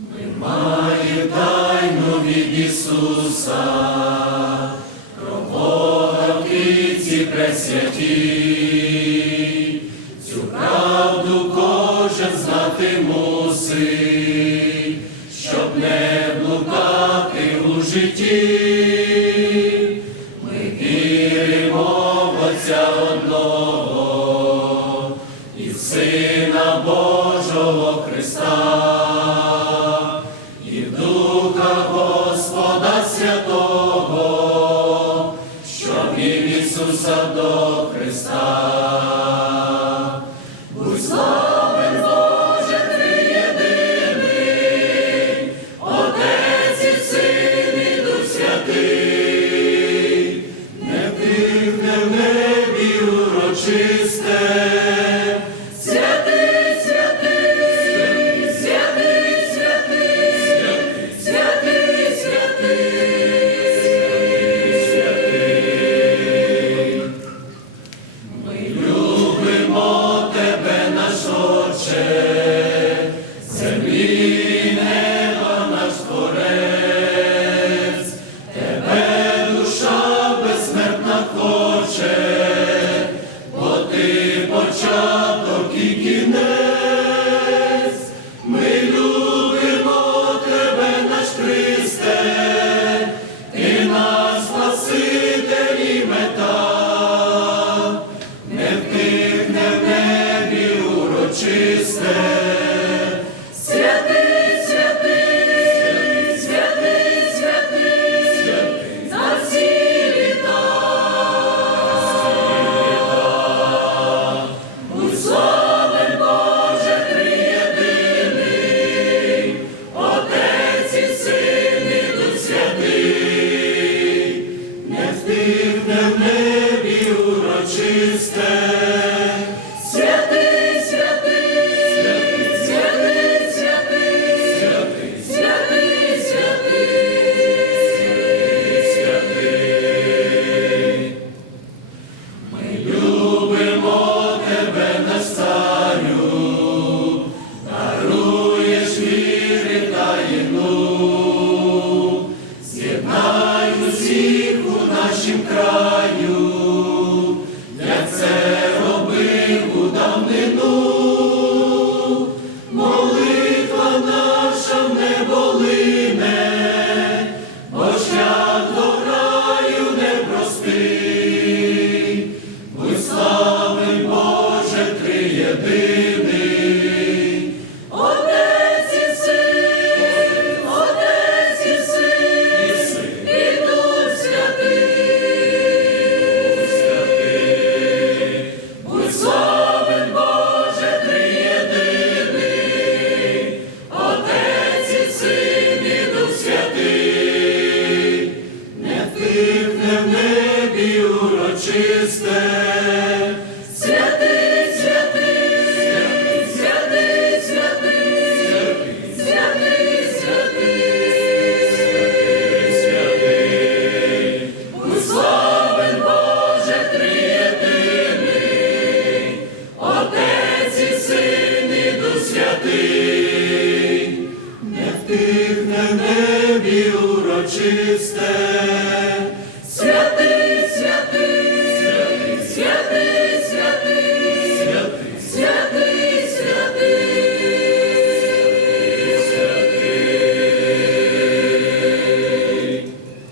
Ми Немає тайну від Ісуса, про Бога в кінці пресвяті, цю правду кожен знати мусить, щоб не блукати у житті. Ми віримо в Отця одного. до Христа. Будь славен Боже триєдиний, Отець і Син і Дух не в в небі урочисте. Deus чисте, святий, святий.